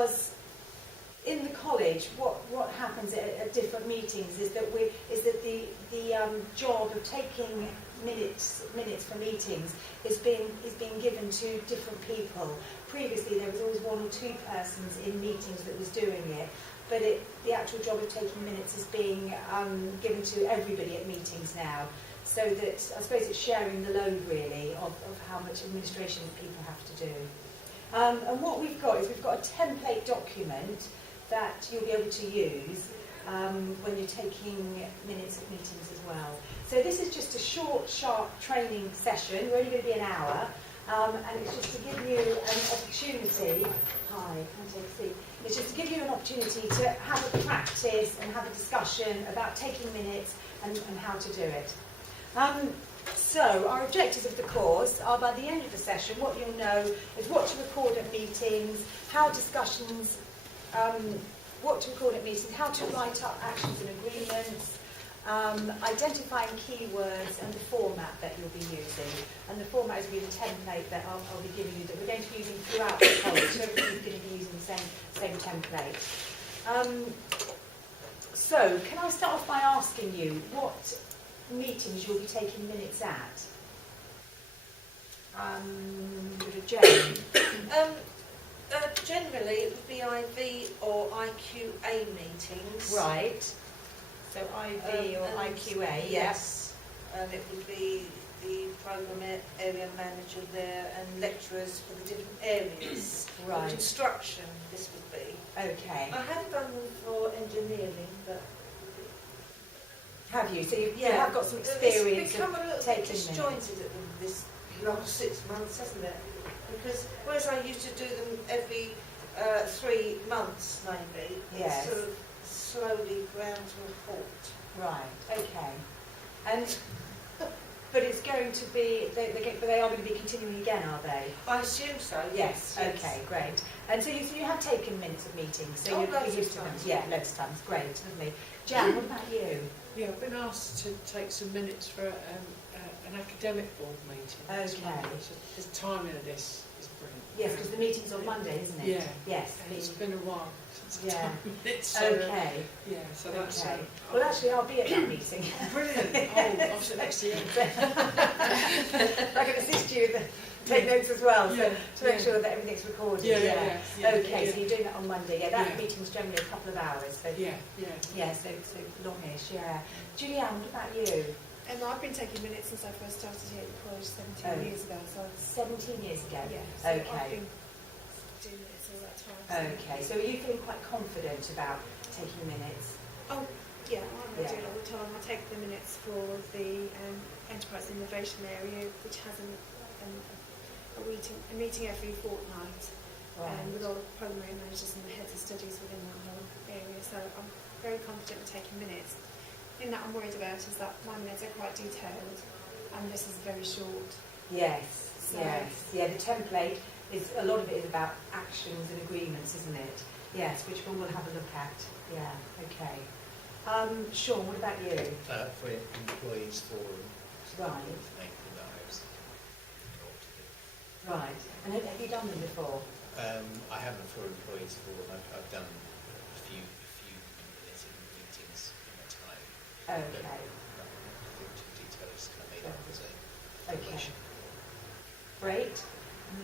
because in the college, what happens at different meetings is that the job of taking minutes for meetings is being given to different people. Previously, there was always one or two persons in meetings that was doing it, but the actual job of taking minutes is being given to everybody at meetings now. So that I suppose it's sharing the load really of how much administration people have to do. And what we've got is we've got a template document that you'll be able to use when you're taking minutes of meetings as well. So this is just a short, sharp training session. We're only going to be an hour, and it's just to give you an opportunity. Hi, can I take a seat? It's just to give you an opportunity to have a practice and have a discussion about taking minutes and how to do it. So our objectives of the course are, by the end of the session, what you'll know is what to record at meetings, how discussions, what to record at meetings, how to write up actions and agreements, identifying keywords and the format that you'll be using. And the format is going to be the template that I'll be giving you, that we're going to be using throughout the college, so everybody's going to be using the same template. So can I start off by asking you what meetings you'll be taking minutes at? Jane? Generally, it would be IV or IQA meetings. Right. So IV or IQA, yes. And it would be the programme area manager there and lecturers for the different areas. Right. For construction, this would be. Okay. I have done them for engineering, but... Have you? So you have got some experience it's become of a little taking bit disjointed at this last 6 months, hasn't it? Because whereas I used to do them every 3 months, maybe, yes. It's sort of slowly ground to a halt. Right. Okay. And but it's going to be. But they are going to be continuing again, are they? I assume so. Yes. Okay. Great. And so you have taken minutes of meetings. So loads you're used of to them. times. Yeah, loads of times. Great. Lovely. Jan, what about you? Yeah, I've been asked to take some minutes for an academic board meeting. Okay. So the timing of this is brilliant. Yes, because the meeting's on Monday, isn't it? Yeah. Yes. And it's been a while since I've Yeah. done minutes. So, Okay. yeah, so that's... Okay. Well, actually, I'll be at that meeting. Brilliant. Oh, I'll sit next to you. I can assist you to take notes as well, so to make sure that everything's recorded. Yeah. Okay, so you're doing that on Monday. Yeah, that Yeah. meeting's generally a couple of hours. So Yeah. so longish. Yeah. Julianne, what about you? I've been taking minutes since I first started here at college 17 years ago. So 17 years ago. yeah. So Okay. I've been doing minutes all that time. So. Okay. So are you feeling quite confident about taking minutes? Oh, yeah. I do it all the time. I take the minutes for the enterprise innovation area, which has a meeting every fortnight. With all the programme managers and the heads of studies within that whole area. So I'm very confident in taking minutes. The thing that I'm worried about is that my minutes are quite detailed and this is very short. Yes. So Yes. Yeah. The template is a lot of it is about actions and agreements, isn't it? Yes, which we'll have a look at. Yeah. Okay. Sean, what about you? For employees forum. Right. Making knives. Right. And have you done them before? I haven't for employees forum. I've done a few minutes in meetings in my time. Okay. Nothing too detailed. Just kind of made up as a Okay. Great.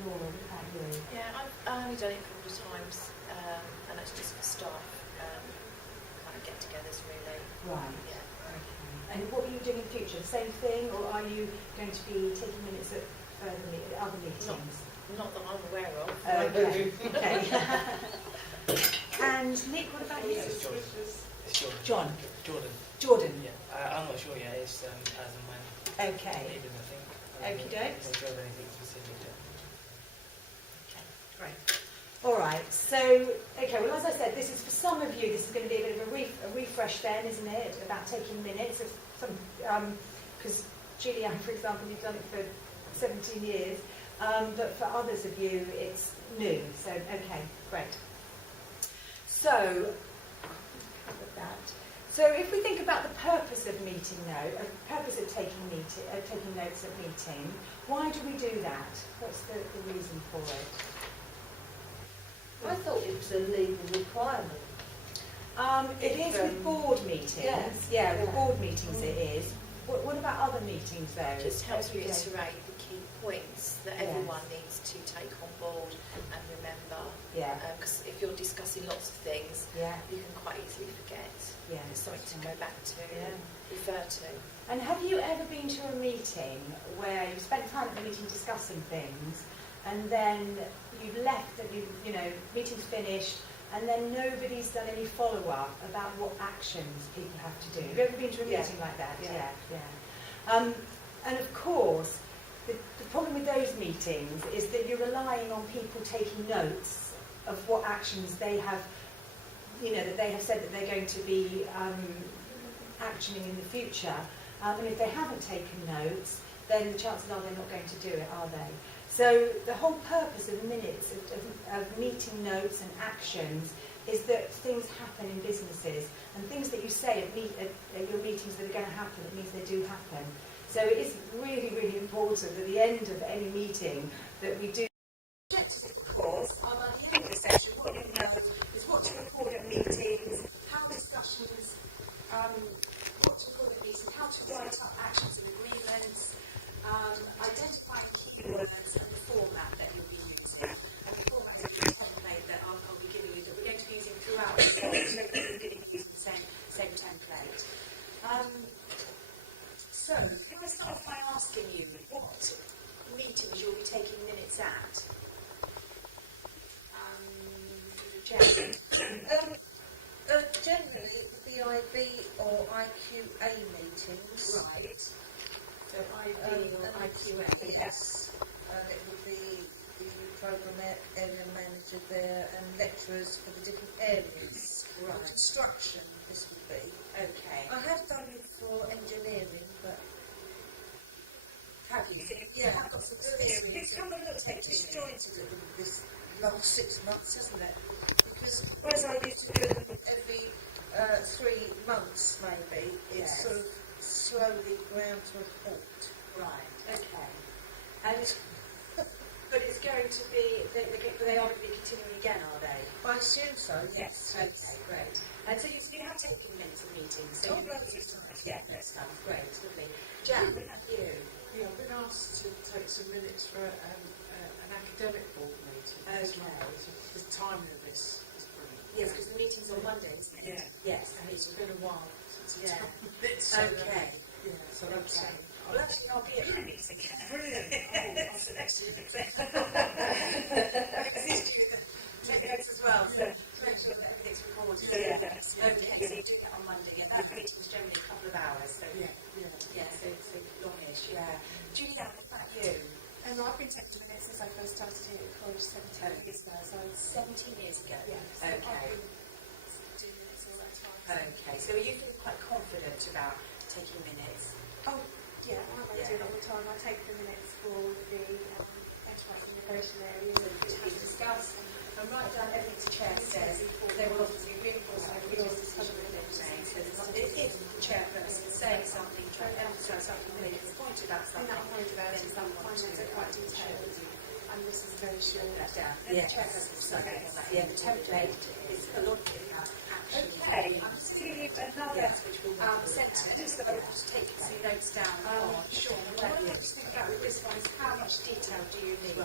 Laura, what about you? Yeah, I've only done it a couple of times, and that's just for staff kind of get-togethers, really. Right. Yeah. Okay. And what are you doing in future? The same thing, or are you going to be taking minutes at other meetings? Not that I'm aware of. Okay. Okay. And Nick, what about you? It's John. Jordan. Jordan. Yeah, I'm not sure yet. It's as and when Okay. needed, I think. Okie doke. I'm not sure of anything specific yet. Okay, great. All right, so, okay, well, as I said, this is for some of you, this is going to be a bit of a refresh then, isn't it, about taking minutes, because Julianne, for example, you've done it for 17 years, but for others of you, it's new, so, okay, great. So, if we think about the purpose of meeting note, purpose of taking notes at meeting, why do we do that? What's the reason for it? I thought it was a legal requirement. It is with board meetings. Yeah. With board meetings it is. What about other meetings though? Just helps Every day? reiterate the key points that Yes. everyone needs to take on board and remember. Yeah. Because if you're discussing lots of things, Yeah. you can quite easily forget. Yeah. There's something to go back to, Yeah. and refer to. And have you ever been to a meeting where you spent time at the meeting discussing things, and then you've left and you know, meeting's finished, and then nobody's done any follow-up about what actions people have to do? Have you ever been to a Yeah. meeting like that? Yeah. Yeah. And of course, the problem with those meetings is that you're relying on people taking notes of what actions they have, you know, that they have said that they're going to be actioning in the future. And if they haven't taken notes, then the chances are they're not going to do it, are they? So the whole purpose of minutes, of meeting notes and actions, is that things happen in businesses, and things that you say at your meetings that are going to happen, it means they do happen. So it is really, really important at the end of any meeting that we do. Objectives, of course, are by the end of the session. What you know is what to record at meetings, how discussions, what to record at meetings, how to write up actions and agreements, identifying keywords and the format that you'll be using. And the format is a template that I'll be giving you, that we're going to be using throughout the session, so we're going to be using the same template. So, can I start off by asking you what meetings you'll be taking minutes at? Jen? Generally, the BIB or IQA meetings. Right. So IB or IQA? Yes. It would be the programme area manager there and lecturers for the different areas. Right. For construction, this would be. Okay. I have done it for engineering, but Have you? yeah, I've got some experience. it's come a little bit disjointed a little this last 6 months, hasn't it? Because whereas I used to do them every 3 months, maybe, it's Yes. sort of slowly ground to a halt. Right. Okay. And but it's going to be they are going to be continuing again, are they? I assume so, yes. Okay. Great. And so you have taken minutes of meetings. So Oh, you loads of times. Yeah, that's great. Lovely. Jan, what about you? Yeah, I've been asked to take some minutes for an academic board meeting. as Okay. well. The timing of this is brilliant. Yes, because the meeting's on Monday, isn't it? Yeah. Yes. And it's been a while since Yeah. I've done minutes. So Okay. yeah, so that's Okay. Well, actually, I'll be at that meeting. brilliant. Oh, I'll sit next to you. I assist you with the take notes as well, so to make sure that everything's recorded. Yeah. Okay, so you do it on Monday, and that meeting's generally a couple of hours, so Yeah. so longish, yeah. Julianne, what about you? I've been taking minutes since I first started here at college 17 years ago, so 17 years ago. yeah. So Okay. I've been doing minutes all that time. Okay, so are you feeling quite confident about taking minutes? Oh, yeah, I Yeah. do it all the time. I take the minutes for the enterprise and innovation area. Which we discussed, and write down everything the chair says. They will obviously reinforce your decision that they're saying. So if the chairperson is saying something, trying to emphasise something, or making a point about The thing something, that I'm worried about is that then my notes are quite detailed, and this is very short. that down. Yes. The chairperson is saying that. Yeah, the template is a lot of it about action. Okay, I'm just going to give you another sentence that I'll just take some notes down on. Sean, what I want you to think about with this one is how much detail do you need?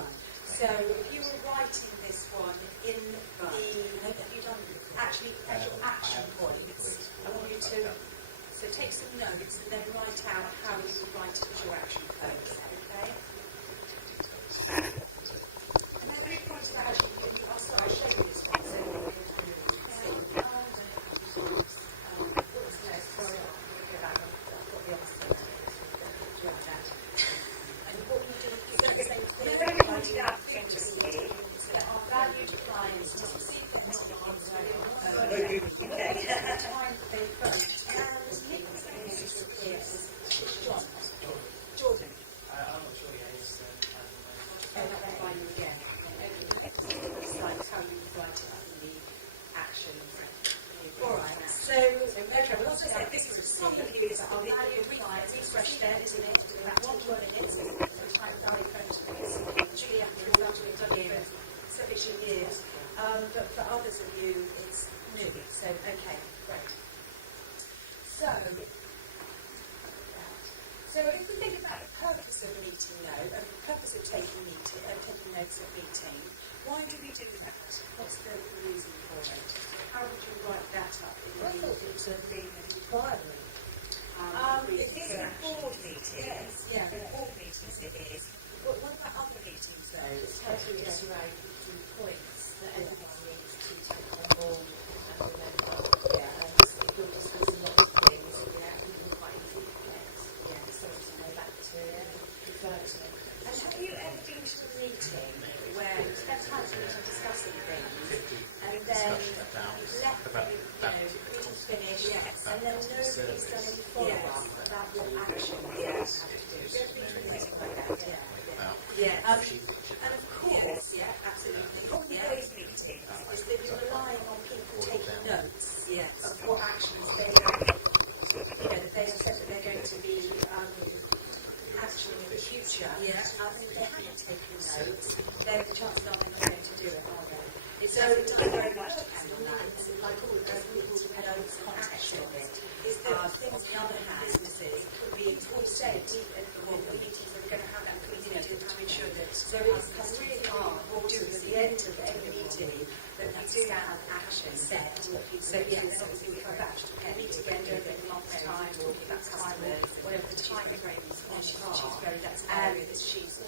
So if you were writing this one in the actual action points, I want you to take some notes and then write out how you would write it as your action points. Okay? And then any points about action, I'll show you this one. So what was the next? Sorry, I'm going to go back. I've got the answer. Do you have that? And what we do is the same thing. Very pointed out things that our valued clients to receive their messages at the time that they vote. And Nick's name is here. It's John. Jordan. I'm not sure yet. for you it's new. So, okay, great. So if we think about the purpose of a meeting though, and the purpose of taking notes at meeting, why do we do that? What's the reason for it? How would you write that up? I thought it was a requirement. It is a board meeting. Yes, yeah, board meetings it is. What about other meetings though? It's how to reiterate the points that everybody needs to take on board and remember. Yeah, and if you're discussing lots of things, we can quite easily forget. Yeah, so to go back to refer to it. And have you ever been to a meeting where you spent time discussing things and then left meeting's finished and then nobody's done any follow-up about what action you have to do? There's been meetings like that, yeah. And of course, absolutely, all those meetings is that you're relying on people taking notes of what actions they have. That they have said that they're going to be actioning in the future. And if they haven't taken notes, then the chances are they're not going to do it, are they? It does very much depend on that. It's like all of those people depend on the context of it. Is that things on the other hand, businesses could be all said at the meetings that we're going to have that to ensure that there is really hard what we do at the end of every meeting that we do have action set. So yes, obviously we come back to meet again over a month's time, talking about customers, whatever the time frame is on she's very that's an area that she's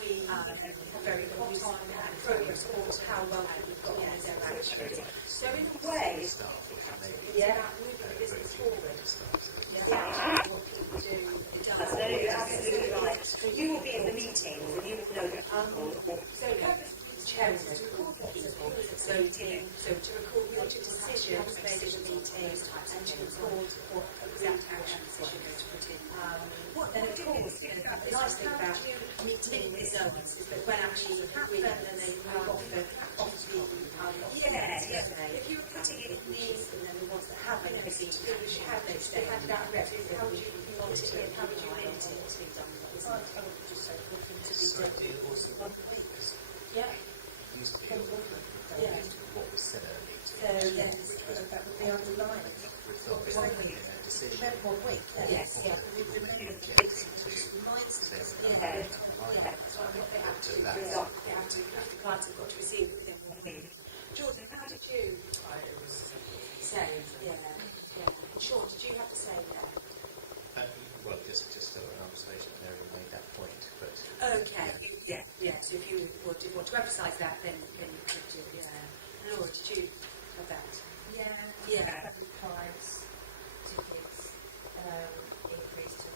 very hot on and progress towards how well we've got on their action. So in a way, it's about moving the business forward. What people do, it does. You're absolutely right. You will be in the meetings and you will know that so chairman is recording people, so to record what decisions made in the meeting and to record what exact actions that you're going to put in. Then of course, the nice thing about meeting results is that when actually happen and they move off the if you were putting it in these and then the ones that haven't been have those they had that record, how would you monitor it, how would you limit it to be done? I would just say looking to be So done do you also in 1 week. it used to be what was said at a meeting, So yes, which was That would be underlined. reflected in a decision. Remember 1 week. Yes. We remember the meeting, which reminds us. So I'm not they have to the clients have got to receive it within 1 week. Jordan, how did you It was say? Sean, did you have to say that? Well, just an observation that Mary made that point, but Okay, so if you did want to emphasise that, then you could do it, Laura, did you have that? Price, tickets, increase to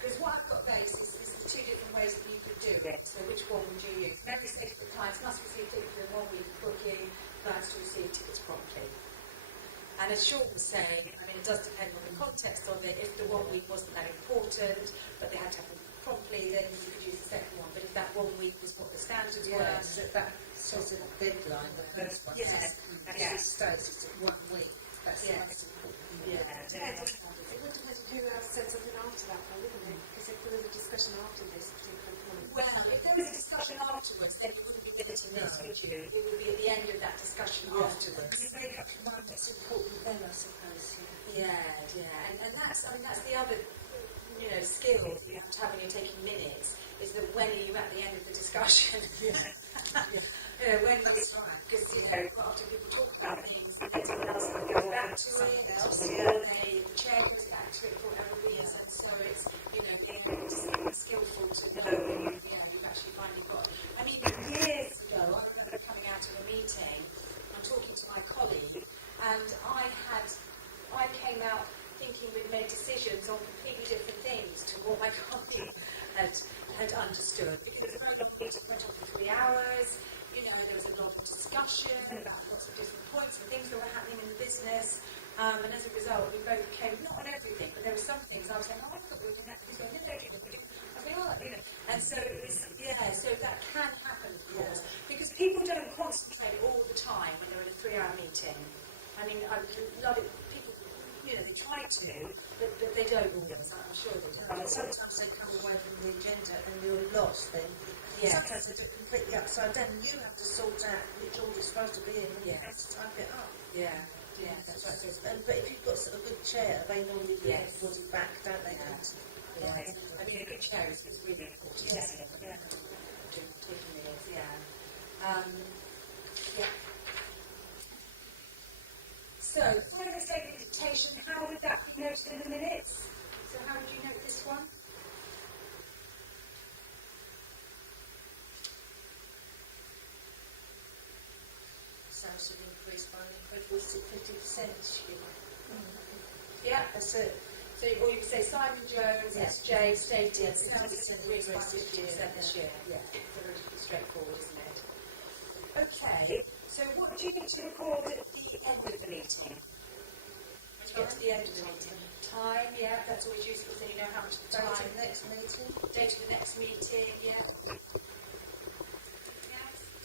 Because what I've got there is the two different ways that you could do it. So which one would you use? Members say that clients must receive tickets within 1 week of booking, clients to receive tickets promptly. And as Sean was saying, I mean, it does depend on the context of it. If the 1 week wasn't that important, but they had to happen promptly, then you could use the second one. But if that 1 week was what the standards were, So that sort of deadline, the first one. Actually states it's at 1 week. That's the most important. It would depend on who else said something after that, though, wouldn't it? Because if there was a discussion after this particular point. well, if there was a discussion afterwards, then you wouldn't be limiting this, would you? It would be at the end of that discussion afterwards. You make up your mind what's important then, I suppose. And that's the other, skill that you have to have when you're taking minutes, is that when are you at the end of the discussion? When that's right. Because, after people talk about things, then someone else goes back to it, the chair goes back to it for whatever reason, so it's, being skillful to know when you've actually finally got. I mean, years ago, I remember coming out of a meeting, I'm talking to my colleague, and I came out thinking we'd made decisions on completely different things to what my colleague had understood. Because it was a very long meeting, went on for 3 hours, there was a lot of discussion about lots of different points and things that were happening in the business, and as a result we both came, not on everything, but there were some things I was saying, I thought we were going to do everything, I was saying, and so it was, so that can happen, of course, because people don't concentrate all the time when they're in a 3-hour meeting. I mean, I love it, people, they try to, but they don't always, I'm sure they don't. Sometimes they come away from the agenda and you're lost then. Yes. Sometimes they do it completely upside down, and you have to sort out which order it's supposed to be in, and you have to type it up. Yeah. Yeah. That's what it is. But if you've got sort of a good chair, they normally do it Yes. towards the back, don't they? Yeah. Yes. I mean, a good chair is really important. Yes. Yeah. Taking meals, yeah. Yeah. So, final statement of dictation, how would that be noted in the minutes? So how would you note this one? Sales have increased by an incredible 50%. Yeah, that's it. So, or you could say Simon Jones, SJ, stated sales has increased by 50% this year. Yeah, it's very straightforward, isn't it? Okay, so what do you need to record at the end of the meeting? When you get to the end of the meeting? Time, yeah, that's always useful so you know how much Date time. of the next meeting, Date of the next meeting, yeah.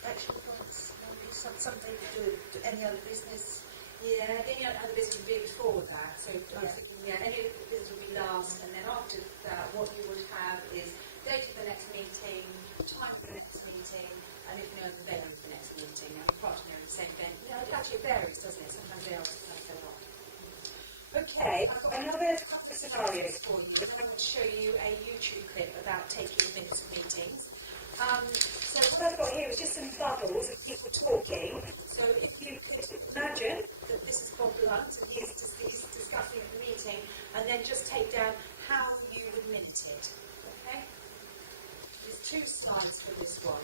action points, maybe some people do any other business. Yeah, any other business would be before that. So I was thinking, yeah, any other business would be last, and then after that, what you would have is date of the next meeting, time for the next meeting, and if you know the venue for the next meeting. I mean, part of the same venue. Yeah, it actually varies, doesn't it? Sometimes they are, sometimes they're not. Okay, I've got another couple of scenarios for you. I'm going to show you a YouTube clip about taking minutes of meetings. So what I've got here is just some bubbles of people talking. So if you could imagine that this is Bob Blunt and he's discussing at the meeting, and then just take down how you would minute it. Okay? There's 2 slides for this one.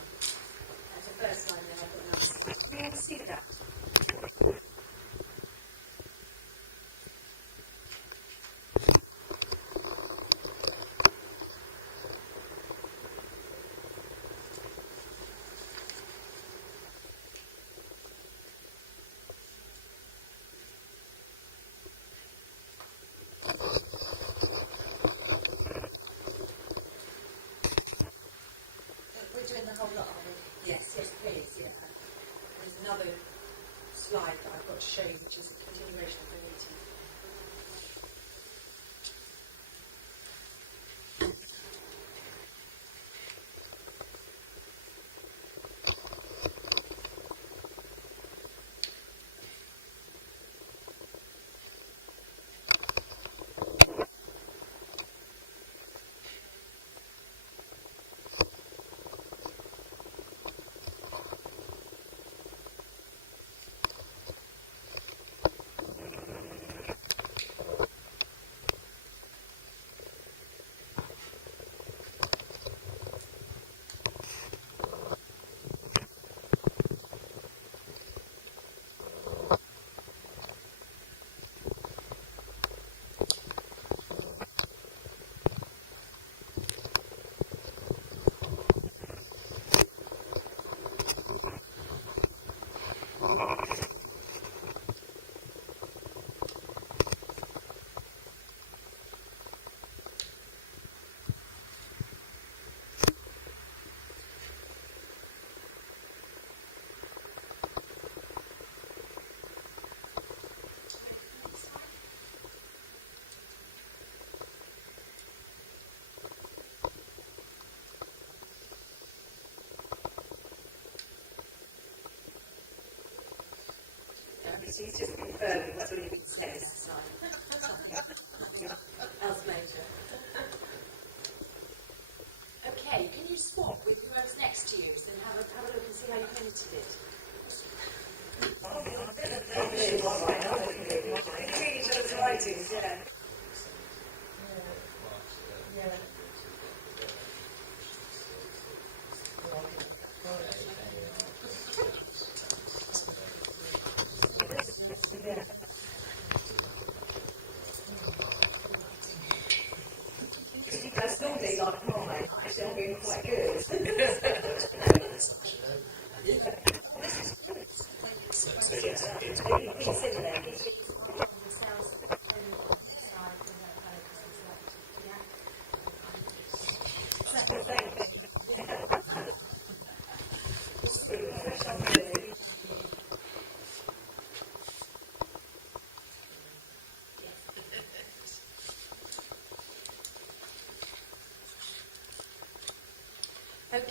That's the first slide, and then I've got another slide. Can you all see that? We're doing the whole lot, are we? Yes, please, yeah. There's another slide that I've got to show you, which is a continuation of the meeting. So he's just confirming what's already been said. Else later. Okay, can you swap with whoever's next to you and have a look and see how you minuted it? You read each other's writings, yeah. That's normally like mine. Actually, I'm being quite good.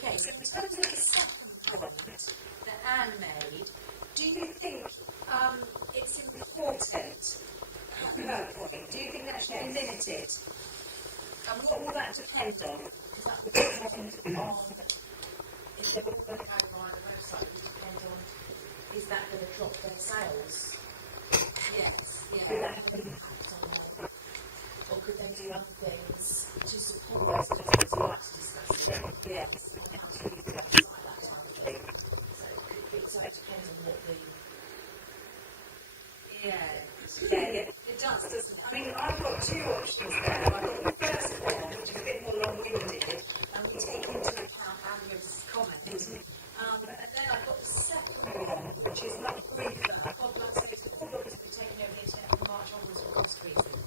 Okay, so in terms of the second point that Anne made, do you think it's important, her point, do you think that should be limited? And what will that depend on? Because that would depend on, if they're all going to have it on the website, it would depend on, is that going to drop their sales? Yes, Could yeah. that have an impact on them? Or could they do other things to support those customers who like to discuss it? Yes. And how to use the website, that type of thing. So it depends on what the... Yeah, it does, doesn't it? I mean, I've got two options there. I've got the first one, which is a bit more long-winded, and we take into account Andrew's comment. And then I've got the second one, which is much briefer. Bob Blood says the all bloggers will be taking over the internet from March onwards for cost reasons.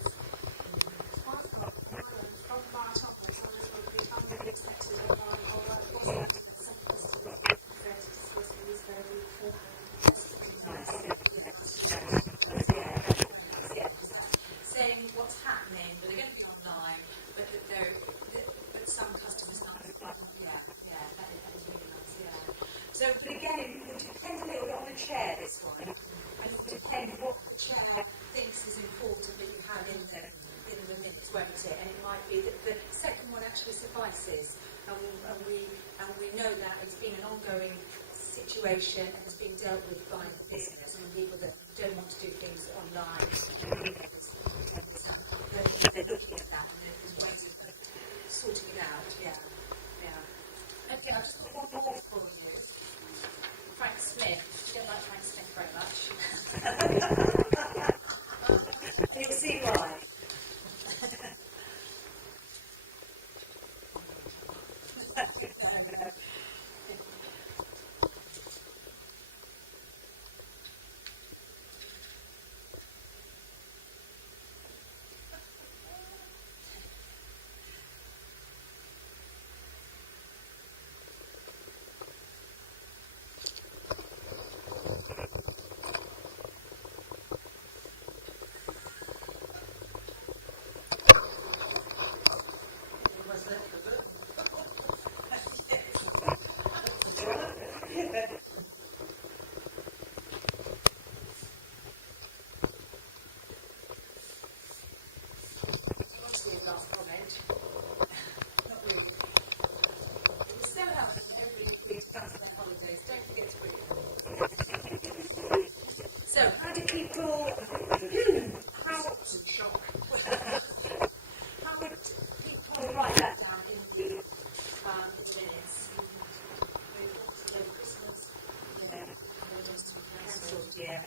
From March onwards, I will be unexpected or was that the second customer there to discuss these very beforehand. Saying what's happening, but they're going to be online, but but some customers might be like, that is really nice, yeah. So, but again, it would depend a little bit on the chair, this one, and it would depend what the chair thinks is important that you have in the minutes, won't it? And it might be that the second one actually suffices, and we know that it's been an ongoing situation and it's being dealt with by the business and people that don't want to do things online. They're looking at that and there's ways of sorting it out. Yeah. Okay, I've just got one more for you. Frank Smith. You don't like Frank Smith very much. You'll see why. No. So, how do people, how would people write that down in the minutes? Christmas, holidays to be cancelled, yeah.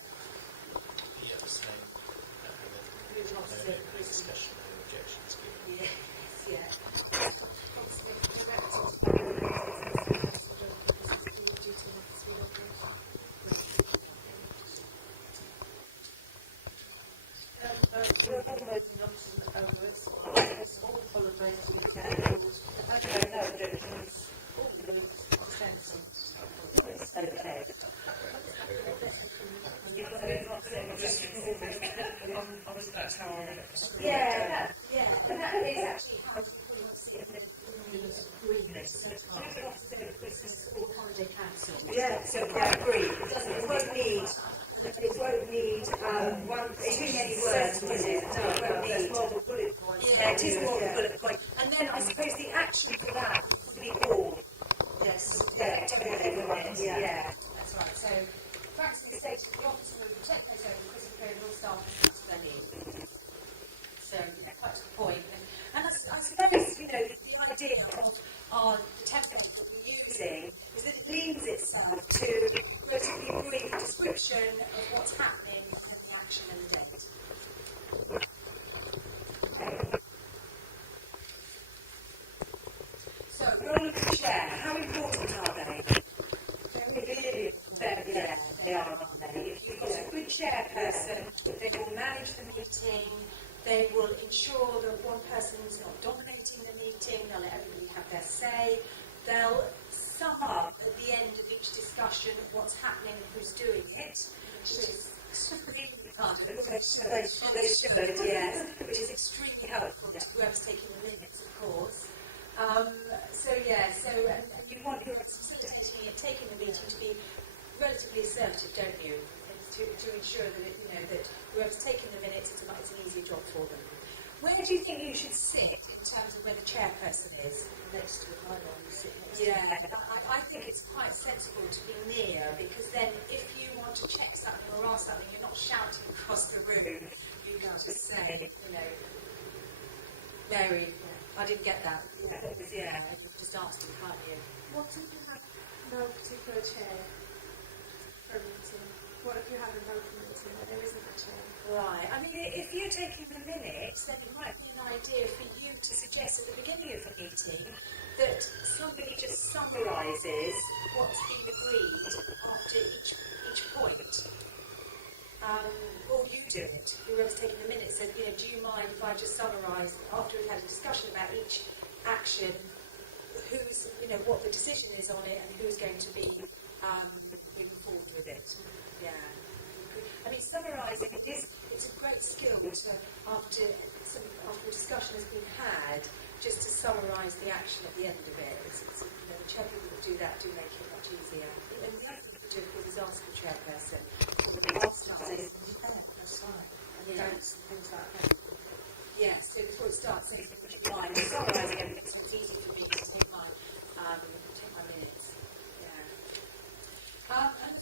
Yeah, the same. Move on to No discussion, no objections given. Yes, That's how I yeah, and that is actually how people want to see it greenness. So it's not Christmas or holiday cancelled. Yeah, so I agree. It won't need too many words, does it? No, it won't need. Yeah, it is more of a bullet point. And then I suppose the action for that would be all. Yes. Yeah, yeah. That's right. So, practically stated, the office will protect those over the Christmas period all staff and to their needs. So, quite to the point. And I suppose, the idea of the template that we're using is that it leans itself to a relatively brief description of what's happening and the action and the date. Okay. So, role of the chair, how important are they? Very, they are, aren't they? If you've got a good chairperson, they will manage the meeting, they will ensure that one person is not dominating the meeting, they'll let everybody have their say, they'll sum up at the end of each discussion what's happening and who's doing it, which is extremely hard. They should, yes, which is extremely helpful to whoever's taking the minutes, of course. And you want your relatively assertive, don't you? To ensure that it, that whoever's taking the minutes, it's an easier job for them. Where do you think you should sit in terms of where the chairperson is? Next to the pylon, you sit next to Yeah, I think it's quite sensible to be near, because then if you want to check something or ask something, you're not shouting across the room. You can just say, Mary, I didn't get that. Yeah, you just ask them, can't you? What if you have no particular chair for a meeting? What if you have an open meeting where there isn't a chair? Right. I mean, if you're taking the minutes, then it might be an idea for you to suggest at the beginning of the meeting that somebody just summarises what's been agreed after each point. Or you do it. Whoever's taking the minutes said, do you mind if I just summarise after we've had a discussion about each action, who's, what the decision is on it and who's going to be moving forward with it. Yeah. I mean, summarising, it's a great skill to, after a discussion has been had, just to summarise the action at the end of it. The chair people that do that do make it much easier. And the other thing to do, of course, is ask the chairperson. that's right. And dates and things like that. Yes, so before it starts, anything which you mind, summarising everything, so it's easy for me to take my minutes. Yeah. And the